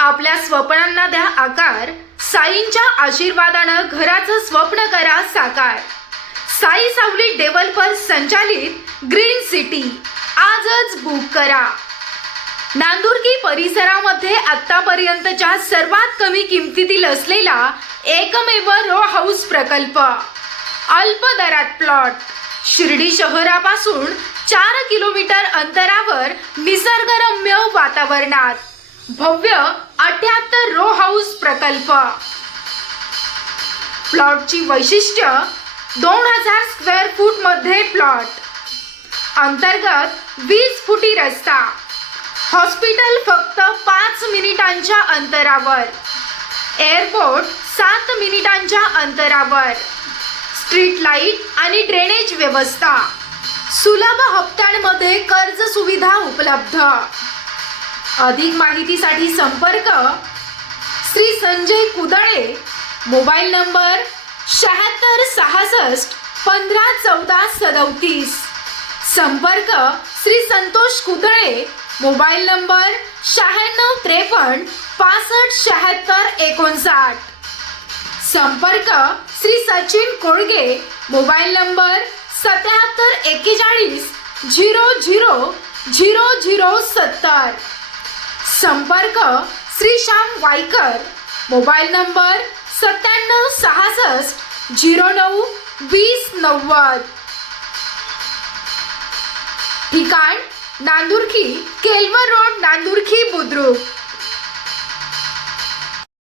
आपल्या स्वप्नांना द्या आकार. साईंच्या आशीर्वादानं घराचं स्वप्न करा साकार. साई सावली डेव्हलपर संचालित ग्रीन सिटी. आजच बुक करा. नांदुर्गी परिसरामध्ये आतापर्यंतच्या सर्वात कमी किमतीतील असलेला एकमेव रो हाऊस प्रकल्प. अल्प दरात प्लॉट शिर्डी शहरापासून चार किलोमीटर अंतरावर निसर्गरम्य वातावरणात. भव्य अठ्याहत्तर रो हाऊस प्रकल्प. प्लॉटची वैशिष्ट्य दोन हजार स्क्वेअर फूटमध्ये प्लॉट अंतर्गत वीस फुटी रस्ता. हॉस्पिटल फक्त पाच मिनिटांच्या अंतरावर. एअरपोर्ट सात मिनिटांच्या अंतरावर. स्ट्रीट लाइट आणि ड्रेनेज व्यवस्था. सुलभ हप्त्यांमध्ये कर्ज सुविधा उपलब्ध. अधिक माहितीसाठी संपर्क श्री संजय कुदळे. मोबाईल नंबर शहात्तर सहासष्ट पंधरा चौदा सदतीस. संपर्क श्री संतोष कुदळे. मोबाईल नंबर शहाण्णव त्रेपन्न पासष्ट शहात्तर एकोणसाठ. संपर्क श्री सचिन कोळगे. मोबाईल नंबर सत्याहत्तर एक्केचाळीस झिरो झिरो झिरो झिरो सत्तर. संपर्क श्री श्याम वायकर. मोबाईल नंबर सत्त्याण्णव सहासष्ट झिरो नऊ वीस नव्वद. ठिकाण नांदुरखी केलवर रोड नांदुरखी बुद्रुक.